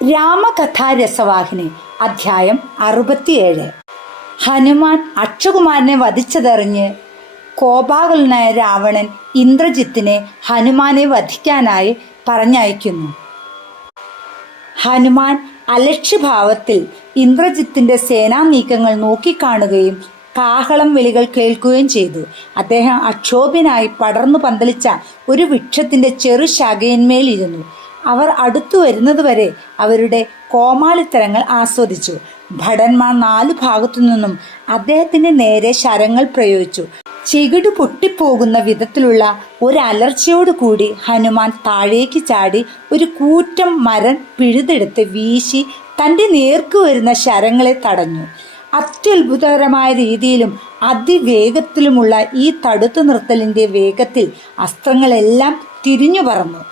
രാമകഥാരസവാഹിനി അധ്യായം 67. ഹനുമാൻ അക്ഷകുമാരനെ വധിച്ചതറിഞ്ഞ് കോപാകുലനായ രാവണൻ ഇന്ദ്രജിത്തിനെ ഹനുമാനെ വധിക്കാനായി പറഞ്ഞയക്കുന്നു. ഹനുമാൻ അലക്ഷ്യഭാവത്തിൽ ഇന്ദ്രജിത്തിന്റെ സേനാനീക്കങ്ങൾ നോക്കിക്കാണുകയും കാഹളം വിളികൾ കേൾക്കുകയും ചെയ്തു. അദ്ദേഹം അക്ഷോഭ്യനായി പടർന്നു പന്തലിച്ച ഒരു വൃക്ഷത്തിന്റെ ചെറു ശാഖയിന്മേലിരുന്നു. അവർ അടുത്തു വരുന്നതുവരെ അവരുടെ കോമാളിത്തരങ്ങൾ ആസ്വദിച്ചു. ഭടന്മാർ 4 ഭാഗത്തു നിന്നും അദ്ദേഹത്തിന്റെ നേരെ ശരങ്ങൾ പ്രയോഗിച്ചു. ചെകിടു പൊട്ടിപ്പോകുന്ന വിധത്തിലുള്ള ഒരലർച്ചയോടുകൂടി ഹനുമാൻ താഴേക്ക് ചാടി ഒരു കൂറ്റം മരം പിഴുതെടുത്ത് വീശി തൻ്റെ നേർക്ക് വരുന്ന ശരങ്ങളെ തടഞ്ഞു. അത്യത്ഭുതകരമായ രീതിയിലും അതിവേഗത്തിലുമുള്ള ഈ തടുത്തു നിർത്തലിൻ്റെ വേഗത്തിൽ അസ്ത്രങ്ങളെല്ലാം തിരിഞ്ഞു പറന്നു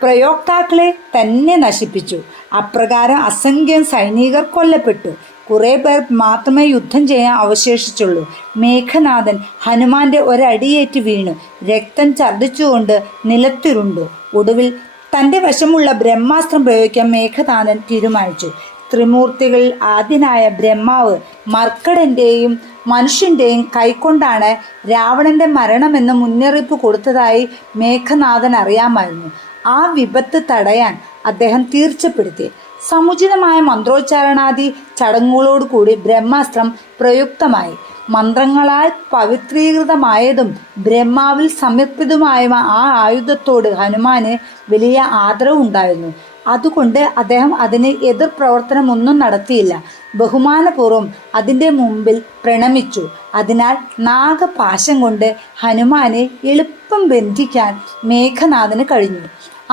പ്രയോക്താക്കളെ തന്നെ നശിപ്പിച്ചു. അപ്രകാരം അസംഖ്യം സൈനികർ കൊല്ലപ്പെട്ടു. കുറെ പേർ മാത്രമേ യുദ്ധം ചെയ്യാൻ അവശേഷിച്ചുള്ളൂ. മേഘനാഥൻ ഹനുമാന്റെ ഒരടിയേറ്റ് വീണു രക്തം ഛർദ്ദിച്ചുകൊണ്ട് നിലത്തിരുണ്ടു. ഒടുവിൽ തൻ്റെ വശമുള്ള ബ്രഹ്മാസ്ത്രം പ്രയോഗിക്കാൻ മേഘനാഥൻ തീരുമാനിച്ചു. ത്രിമൂർത്തികളിൽ ആദ്യനായ ബ്രഹ്മാവ് മർക്കടന്റെയും മനുഷ്യന്റെയും കൈക്കൊണ്ടാണ് രാവണന്റെ മരണമെന്ന് മുന്നറിയിപ്പ് കൊടുത്തതായി മേഘനാഥൻ അറിയാമായിരുന്നു. ആ വിപത്ത് തടയാൻ അദ്ദേഹം തീർച്ചപ്പെടുത്തി. സമുചിതമായ മന്ത്രോച്ചാരണാദി ചടങ്ങുകളോടുകൂടി ബ്രഹ്മാസ്ത്രം പ്രയുക്തമായി. മന്ത്രങ്ങളാൽ പവിത്രീകൃതമായതും ബ്രഹ്മാവിൽ സമർപ്പിതമായ ആ ആയുധത്തോട് ഹനുമാന് വലിയ ആദരവുണ്ടായിരുന്നു. അതുകൊണ്ട് അദ്ദേഹം അതിന് എതിർ പ്രവർത്തനമൊന്നും നടത്തിയില്ല. ബഹുമാനപൂർവ്വം അതിൻ്റെ മുമ്പിൽ പ്രണമിച്ചു. അതിനാൽ നാഗപാശം കൊണ്ട് ഹനുമാനെ എളുപ്പം ബന്ധിക്കാൻ മേഘനാഥന് കഴിഞ്ഞു.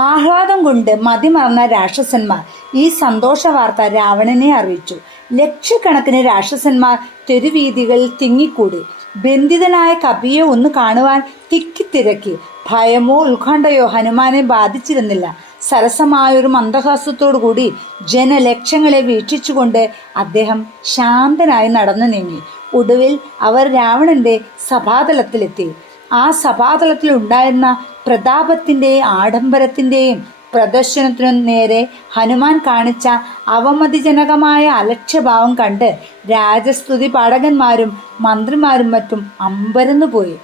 ആഹ്ലാദം കൊണ്ട് മതിമറന്ന രാക്ഷസന്മാർ ഈ സന്തോഷ വാർത്ത രാവണനെ അറിയിച്ചു. ലക്ഷക്കണക്കിന് രാക്ഷസന്മാർ തെരുവീതികളിൽ തിങ്ങിക്കൂടി. ബന്ധിതനായ കപിയെ ഒന്ന് കാണുവാൻ തിക്കിത്തിരക്കി. ഭയമോ ഉത്കണ്ഠയോ ഹനുമാനെ ബാധിച്ചിരുന്നില്ല. സരസമായൊരു മന്ദഹാസത്തോടുകൂടി ജനലക്ഷങ്ങളെ വീക്ഷിച്ചുകൊണ്ട് അദ്ദേഹം ശാന്തനായി നടന്നു നീങ്ങി. ഒടുവിൽ അവർ രാവണന്റെ സഭാതലത്തിലെത്തി. ആ സഭാതലത്തിൽ ഉണ്ടായിരുന്ന പ്രതാപത്തിൻ്റെയും ആഡംബരത്തിൻ്റെയും പ്രദർശനത്തിനു നേരെ ഹനുമാൻ കാണിച്ച അവമതിജനകമായ അലക്ഷ്യഭാവം കണ്ട് രാജസ്തുതി പാഠകന്മാരും മന്ത്രിമാരും മറ്റും അമ്പരന്നുപോയി.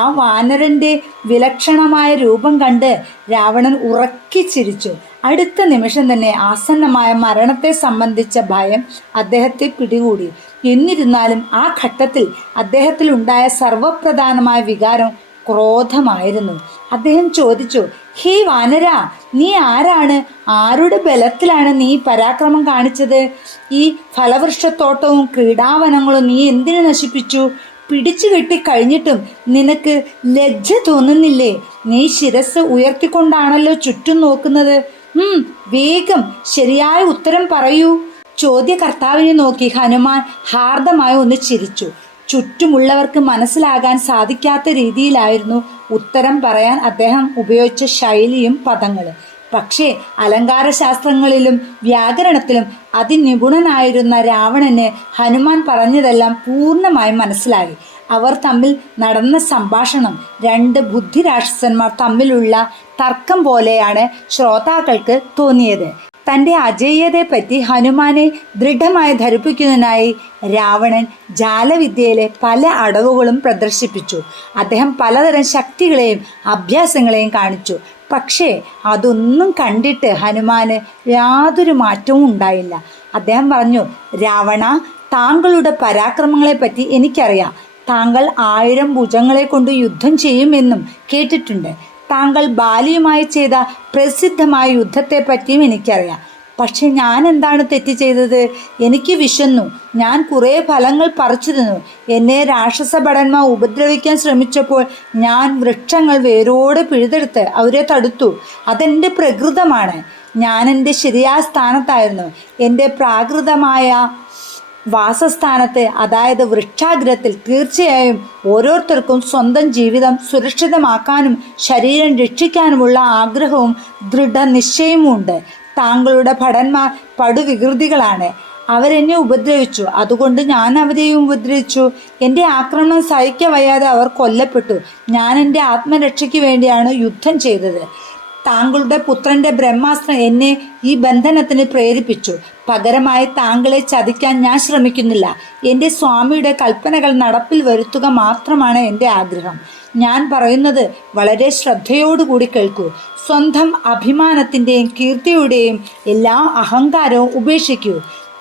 ആ വാനരന്റെ വിലക്ഷണമായ രൂപം കണ്ട് രാവണൻ ഉറക്കി ചിരിച്ചു. അടുത്ത നിമിഷം തന്നെ ആസന്നമായ മരണത്തെ സംബന്ധിച്ച ഭയം അദ്ദേഹത്തെ പിടികൂടി. എന്നിരുന്നാലും ആ ഘട്ടത്തിൽ അദ്ദേഹത്തിൽ ഉണ്ടായ സർവപ്രധാനമായ വികാരം ക്രോധമായിരുന്നു. അദ്ദേഹം ചോദിച്ചു, ഹേ വാനര, നീ ആരാണ്? ആരുടെ ബലത്തിലാണ് നീ പരാക്രമം കാണിച്ചത്? ഈ ഫലവൃക്ഷത്തോട്ടവും ക്രീഡാവനങ്ങളും നീ എന്തിനു നശിപ്പിച്ചു? പിടിച്ചു കെട്ടി കഴിഞ്ഞിട്ടും നിനക്ക് ലജ്ജ തോന്നുന്നില്ലേ? നീ ശിരസ് ഉയർത്തിക്കൊണ്ടാണല്ലോ ചുറ്റും നോക്കുന്നത്. വേഗം ശരിയായ ഉത്തരം പറയൂ. ചോദ്യകർത്താവിനെ നോക്കി ഹനുമാൻ ഹാർദമായി ഒന്ന് ചിരിച്ചു. ചുറ്റുമുള്ളവർക്ക് മനസ്സിലാകാൻ സാധിക്കാത്ത രീതിയിലായിരുന്നു ഉത്തരം പറയാൻ അദ്ദേഹം ഉപയോഗിച്ച ശൈലിയും പദങ്ങളും. പക്ഷേ അലങ്കാരശാസ്ത്രങ്ങളിലും വ്യാകരണത്തിലും അതിനിപുണനായിരുന്ന രാവണന് ഹനുമാൻ പറഞ്ഞതെല്ലാം പൂർണ്ണമായും മനസ്സിലായി. അവർ തമ്മിൽ നടന്ന സംഭാഷണം 2 ബുദ്ധിരാക്ഷസന്മാർ തമ്മിലുള്ള തർക്കം പോലെയാണ് ശ്രോതാക്കൾക്ക് തോന്നിയത്. തൻ്റെ അജയ്യതയെപ്പറ്റി ഹനുമാനെ ദൃഢമായി ധരിപ്പിക്കുന്നതിനായി രാവണൻ ജാലവിദ്യയിലെ പല അടവുകളും പ്രദർശിപ്പിച്ചു. അദ്ദേഹം പലതരം ശക്തികളെയും അഭ്യാസങ്ങളെയും കാണിച്ചു. പക്ഷേ അതൊന്നും കണ്ടിട്ട് ഹനുമാന് യാതൊരു മാറ്റവും ഉണ്ടായില്ല. അദ്ദേഹം പറഞ്ഞു, രാവണ, താങ്കളുടെ പരാക്രമങ്ങളെപ്പറ്റി എനിക്കറിയാം. താങ്കൾ 1000 ഭുജങ്ങളെ കൊണ്ട് യുദ്ധം ചെയ്യുമെന്നും കേട്ടിട്ടുണ്ട്. താങ്കൾ ബാലിയുമായി ചെയ്ത പ്രസിദ്ധമായ യുദ്ധത്തെ പറ്റിയും എനിക്കറിയാം. പക്ഷെ ഞാൻ എന്താണ് തെറ്റ് ചെയ്തത്? എനിക്ക് വിശന്നു. ഞാൻ കുറേ ഫലങ്ങൾ പറിച്ചിരുന്നു. എന്നെ രാക്ഷസ ഭടന്മാർ ഉപദ്രവിക്കാൻ ശ്രമിച്ചപ്പോൾ ഞാൻ വൃക്ഷങ്ങൾ വേരോടെ പിഴുതെടുത്ത് അവരെ തടുത്തു. അതെൻ്റെ പ്രകൃതമാണ്. ഞാൻ എൻ്റെ ശരിയായ സ്ഥാനത്തായിരുന്നു. എൻ്റെ പ്രാകൃതമായ വാസസ്ഥാനത്ത്, അതായത് വൃക്ഷാഗ്രത്തിൽ തീർച്ചയായും ഓരോരുത്തർക്കും സ്വന്തം ജീവിതം സുരക്ഷിതമാക്കാനും ശരീരം രക്ഷിക്കാനുമുള്ള ആഗ്രഹവും ദൃഢനിശ്ചയവുമുണ്ട്. താങ്കളുടെ ഭടന്മാർ പടുവികൃതികളാണ്. അവരെന്നെ ഉപദ്രവിച്ചു. അതുകൊണ്ട് ഞാൻ അവരെയും ഉപദ്രവിച്ചു. എൻ്റെ ആക്രമണം സഹിക്കവയ്യാതെ അവർ കൊല്ലപ്പെട്ടു. ഞാൻ എൻ്റെ ആത്മരക്ഷയ്ക്ക് വേണ്ടിയാണ് യുദ്ധം ചെയ്തത്. താങ്കളുടെ പുത്രന്റെ ബ്രഹ്മാസ്ത്രം എന്നെ ഈ ബന്ധനത്തിന് പ്രേരിപ്പിച്ചു. പകരമായി താങ്കളെ ചതിക്കാൻ ഞാൻ ശ്രമിക്കുന്നില്ല. എൻ്റെ സ്വാമിയുടെ കൽപ്പനകൾ നടപ്പിൽ വരുത്തുക മാത്രമാണ് എൻ്റെ ആഗ്രഹം. ഞാൻ പറയുന്നത് വളരെ ശ്രദ്ധയോടുകൂടി കേൾക്കൂ. സ്വന്തം അഭിമാനത്തിൻ്റെയും കീർത്തിയുടെയും എല്ലാ അഹങ്കാരവും ഉപേക്ഷിക്കൂ.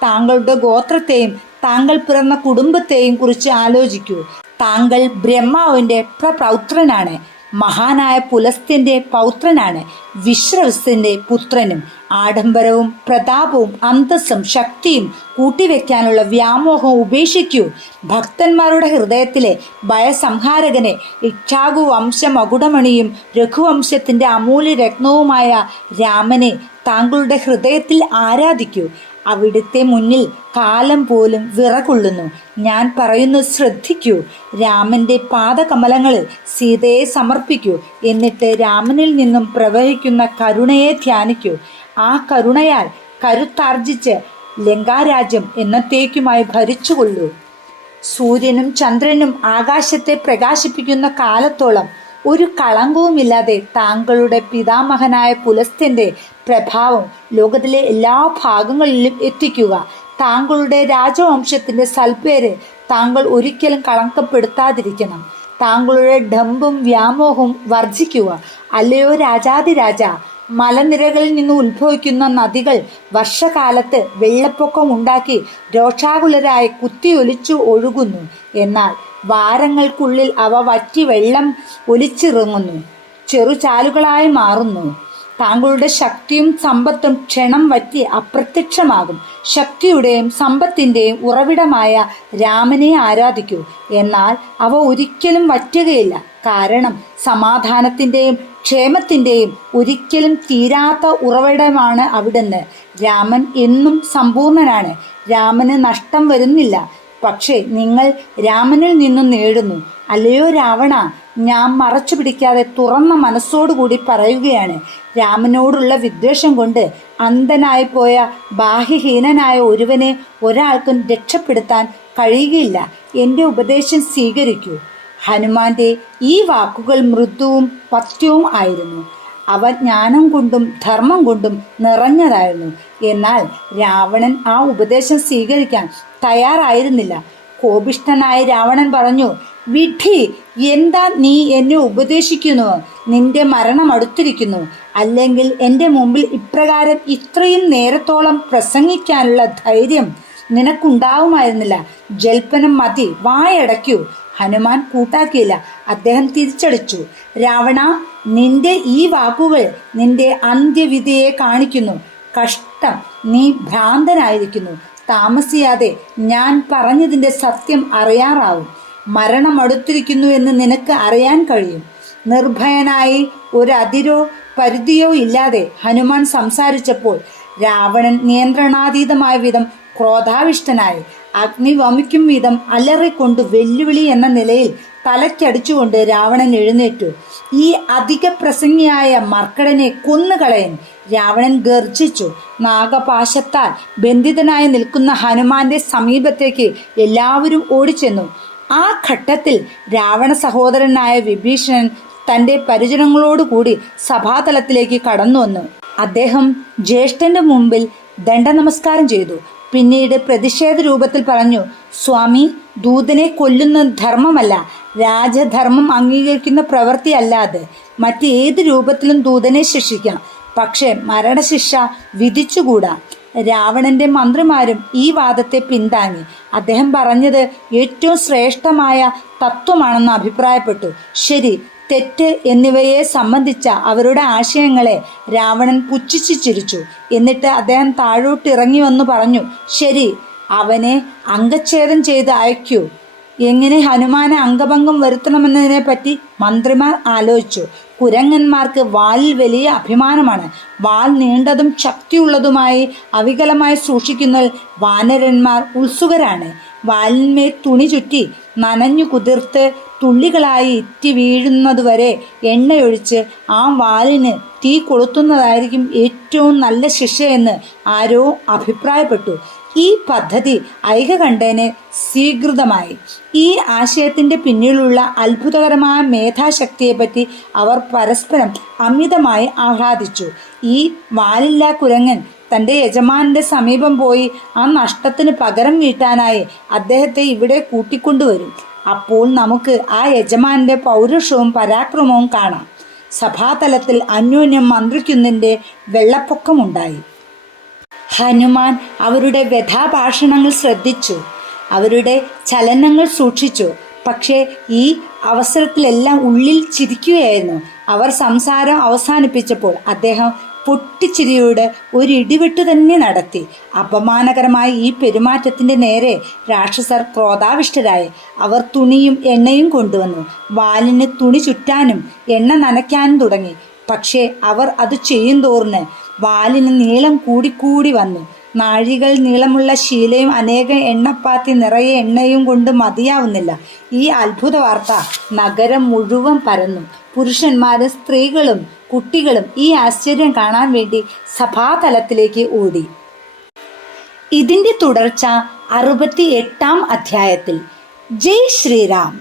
താങ്കളുടെ ഗോത്രത്തെയും താങ്കൾ പിറന്ന കുടുംബത്തെയും കുറിച്ച് ആലോചിക്കൂ. താങ്കൾ ബ്രഹ്മാവിൻ്റെ പ്രപൗത്രനാണ്. മഹാനായ പുലസ്ത്യന്റെ പൗത്രനാണ്. വിശ്രവസിന്റെ പുത്രനും. ആഡംബരവും പ്രതാപവും അന്തസ്സും ശക്തിയും കൂട്ടിവെക്കാനുള്ള വ്യാമോഹം ഉപേക്ഷിക്കൂ. ഭക്തന്മാരുടെ ഹൃദയത്തിലെ ഭയസംഹാരകനെ, ഇക്ഷാകു വംശ മകുടമണിയും രഘുവംശത്തിന്റെ അമൂല്യ രത്നവുമായ രാമനെ താങ്കളുടെ ഹൃദയത്തിൽ ആരാധിക്കൂ. അവിടുത്തെ മുന്നിൽ കാലം പോലും വിറകൊള്ളുന്നു. ഞാൻ പറയുന്നത് ശ്രദ്ധിക്കൂ. രാമന്റെ പാദകമലങ്ങളിൽ സീതയെ സമർപ്പിക്കൂ. എന്നിട്ട് രാമനിൽ നിന്നും പ്രവഹിക്കുന്ന കരുണയെ ധ്യാനിക്കൂ. ആ കരുണയാൽ കരുത്താർജിച്ച് ലങ്കാരാജ്യം എന്നത്തേക്കുമായി ഭരിച്ചുകൊള്ളൂ. സൂര്യനും ചന്ദ്രനും ആകാശത്തെ പ്രകാശിപ്പിക്കുന്ന കാലത്തോളം ഒരു കളങ്കവുമില്ലാതെ താങ്കളുടെ പിതാമഹനായ പുലസ്ത്യന്റെ പ്രഭാവം ലോകത്തിലെ എല്ലാ ഭാഗങ്ങളിലും എത്തിക്കുക. താങ്കളുടെ രാജവംശത്തിന്റെ സൽപ്പേര് താങ്കൾ ഒരിക്കലും കളങ്കപ്പെടുത്താതിരിക്കണം. താങ്കളുടെ ഡംബും വ്യാമോഹവും വർജിക്കുക. അല്ലയോ രാജാതിരാജ, മലനിരകളിൽ നിന്ന് ഉത്ഭവിക്കുന്ന നദികൾ വർഷകാലത്ത് വെള്ളപ്പൊക്കം ഉണ്ടാക്കി രോഷാകുലരായി കുത്തിയൊലിച്ചു ഒഴുകുന്നു. എന്നാൽ വാരങ്ങൾക്കുള്ളിൽ അവ വറ്റി വെള്ളം ഒലിച്ചിറങ്ങുന്നു, ചെറുചാലുകളായി മാറുന്നു. താങ്കളുടെ ശക്തിയും സമ്പത്തും ക്ഷണം വറ്റി അപ്രത്യക്ഷമാകും. ശക്തിയുടെയും സമ്പത്തിൻ്റെയും ഉറവിടമായ രാമനെ ആരാധിക്കൂ. എന്നാൽ അവ ഒരിക്കലും വറ്റുകയില്ല. കാരണം സമാധാനത്തിൻ്റെയും ക്ഷേമത്തിൻ്റെയും ഒരിക്കലും തീരാത്ത ഉറവിടമാണ് അവിടുന്ന്. രാമൻ എന്നും സമ്പൂർണനാണ്. രാമന് നഷ്ടം വരുന്നില്ല. പക്ഷേ നിങ്ങൾ രാമനിൽ നിന്നും നേടുന്നു. അല്ലയോ രാവണ, ഞാൻ മറച്ചു പിടിക്കാതെ തുറന്ന മനസ്സോടുകൂടി പറയുകയാണ്. രാമനോടുള്ള വിദ്വേഷം കൊണ്ട് അന്ധനായി പോയ ബാഹ്യഹീനനായ ഒരുവനെ ഒരാൾക്കും രക്ഷപ്പെടുത്താൻ കഴിയുകയില്ല. എൻ്റെ ഉപദേശം സ്വീകരിക്കൂ. ഹനുമാന്റെ ഈ വാക്കുകൾ മൃദുവും പഥ്യവും ആയിരുന്നു. അവ ജ്ഞാനം കൊണ്ടും ധർമ്മം കൊണ്ടും നിറഞ്ഞതായിരുന്നു. എന്നാൽ രാവണൻ ആ ഉപദേശം സ്വീകരിക്കാൻ തയ്യാറായിരുന്നില്ല. കോപിഷ്ഠനായ രാവണൻ പറഞ്ഞു, വിഡ്ഢി, എന്താ നീ എന്നെ ഉപദേശിക്കുന്നു? നിന്റെ മരണം അടുത്തിരിക്കുന്നു. അല്ലെങ്കിൽ എൻ്റെ മുമ്പിൽ ഇപ്രകാരം ഇത്രയും നേരത്തോളം പ്രസംഗിക്കാനുള്ള ധൈര്യം നിനക്കുണ്ടാവുമായിരുന്നില്ല. ജൽപ്പനം മതി, വായടയ്ക്കൂ. ഹനുമാൻ കൂട്ടാക്കിയില്ല. അദ്ദേഹം തിരിച്ചടിച്ചു. രാവണ, നിന്റെ ഈ വാക്കുകൾ നിന്റെ അന്ത്യവിധിയെ കാണിക്കുന്നു. കഷ്ടം, നീ ഭ്രാന്തനായിരിക്കുന്നു. താമസിയാതെ ഞാൻ പറഞ്ഞതിൻ്റെ സത്യം അറിയാറാവും. മരണം അടുത്തിരിക്കുന്നു എന്ന് നിനക്ക് അറിയാൻ കഴിയും. നിർഭയനായി ഒരതിരോ പരിധിയോ ഇല്ലാതെ ഹനുമാൻ സംസാരിച്ചപ്പോൾ രാവണൻ നിയന്ത്രണാതീതമായ വിധം ക്രോധാവിഷ്ടനായി. അഗ്നി വമിക്കും വിധം അലറിക്കൊണ്ട് വെല്ലുവിളി എന്ന നിലയിൽ തലയ്ക്കടിച്ചുകൊണ്ട് രാവണൻ എഴുന്നേറ്റു. ഈ അധിക പ്രസംഗിയായ മർക്കടനെ കൊന്നുകളയൻ രാവണൻ ഗർജിച്ചു. നാഗപാശത്താൽ ബന്ധിതനായി നിൽക്കുന്ന ഹനുമാന്റെ സമീപത്തേക്ക് എല്ലാവരും ഓടിച്ചെന്നു. ആ ഘട്ടത്തിൽ രാവണ സഹോദരനായ വിഭീഷണൻ തൻ്റെ പരിജനങ്ങളോടുകൂടി സഭാതലത്തിലേക്ക് കടന്നു വന്നു. അദ്ദേഹം ജ്യേഷ്ഠന്റെ മുമ്പിൽ ദണ്ഡനമസ്കാരം ചെയ്തു. പിന്നീട് പ്രതിഷേധ രൂപത്തിൽ പറഞ്ഞു, സ്വാമി, ദൂതനെ കൊല്ലുന്ന ധർമ്മമല്ല. രാജധർമ്മം അംഗീകരിക്കുന്ന പ്രവൃത്തിയല്ലാതെ മറ്റേത് രൂപത്തിലും ദൂതനെ ശിക്ഷിക്കാം. പക്ഷേ മരണശിക്ഷ വിധിച്ചുകൂടാ. രാവണന്റെ മന്ത്രിമാരും ഈ വാദത്തെ പിന്താങ്ങി. അദ്ദേഹം പറഞ്ഞത് ഏറ്റവും ശ്രേഷ്ഠമായ തത്വമാണെന്ന് അഭിപ്രായപ്പെട്ടു. ശരി, തെറ്റ് എന്നിവയെ സംബന്ധിച്ച അവരുടെ ആശയങ്ങളെ രാവണൻ പുച്ഛിച്ചു ചിരിച്ചു. എന്നിട്ട് അദ്ദേഹം താഴോട്ടിറങ്ങി വന്നു പറഞ്ഞു, ശരി, അവനെ അംഗച്ഛേദം ചെയ്ത് അയക്കൂ. എങ്ങനെ ഹനുമാനെ അംഗഭംഗം വരുത്തണമെന്നതിനെ പറ്റി മന്ത്രിമാർ ആലോചിച്ചു. കുരങ്ങന്മാർക്ക് വാലിൽ വലിയ അഭിമാനമാണ്. വാൽ നീണ്ടതും ശക്തിയുള്ളതുമായി അവികലമായി സൂക്ഷിക്കുന്നതിൽ വാനരന്മാർ ഉത്സുകരാണ്. വാലിന്മേൽ തുണി ചുറ്റി നനഞ്ഞു കുതിർത്ത് തുള്ളികളായി ഇറ്റി വീഴുന്നതുവരെ എണ്ണയൊഴിച്ച് ആ വാലിന് തീ കൊളുത്തുന്നതായിരിക്കും ഏറ്റവും നല്ല ശിക്ഷയെന്ന് ആരോ അഭിപ്രായപ്പെട്ടു. ഈ പദ്ധതി ഐകകണ്ഠേന സ്വീകൃതമായി. ഈ ആശയത്തിൻ്റെ പിന്നിലുള്ള അത്ഭുതകരമായ മേധാശക്തിയെപ്പറ്റി അവർ പരസ്പരം അമിതമായി ആഹ്ലാദിച്ചു. ഈ വാലില്ലാ കുരങ്ങൻ തൻ്റെ യജമാനന്റെ സമീപം പോയി ആ നഷ്ടത്തിന് പകരം വീട്ടാനായി അദ്ദേഹത്തെ ഇവിടെ കൂട്ടിക്കൊണ്ടുവരും. അപ്പോൾ നമുക്ക് ആ യജമാനന്റെ പൗരുഷവും പരാക്രമവും കാണാം. സഭാതലത്തിൽ അന്യോന്യം മന്ത്രിക്കുന്നതിൻ്റെ വെള്ളപ്പൊക്കമുണ്ടായി. ഹനുമാൻ അവരുടെ വ്യഥാഭാഷണങ്ങൾ ശ്രദ്ധിച്ചു, അവരുടെ ചലനങ്ങൾ സൂക്ഷിച്ചു. പക്ഷേ ഈ അവസരത്തിലെല്ലാം ഉള്ളിൽ ചിരിക്കുകയായിരുന്നു. അവർ സംസാരം അവസാനിപ്പിച്ചപ്പോൾ അദ്ദേഹം പൊട്ടിച്ചിരിയോട് ഒരു ഇടിവെട്ട് തന്നെ നടത്തി. അപമാനകരമായ ഈ പെരുമാറ്റത്തിൻ്റെ നേരെ രാക്ഷസർ ക്രോധാവിഷ്ടരായി. അവർ തുണിയും എണ്ണയും കൊണ്ടുവന്നു. വാലിന് തുണി ചുറ്റാനും എണ്ണ നനയ്ക്കാനും തുടങ്ങി. പക്ഷേ അവർ അത് ചെയ്യും തോറും വാലിന് നീളം കൂടിക്കൂടി വന്നു. നാഴികൾ നീളമുള്ള ശീലയും അനേകം എണ്ണപ്പാത്തി നിറയെ എണ്ണയും കൊണ്ട് മതിയാവുന്നില്ല. ഈ അത്ഭുത വാർത്ത നഗരം മുഴുവൻ പരന്നു. പുരുഷന്മാരും സ്ത്രീകളും കുട്ടികളും ഈ ആശ്ചര്യം കാണാൻ വേണ്ടി സഭാതലത്തിലേക്ക് ഓടി. ഇതിൻ്റെ തുടർച്ച 68-ാം അധ്യായത്തിൽ. ജയ് ശ്രീറാം.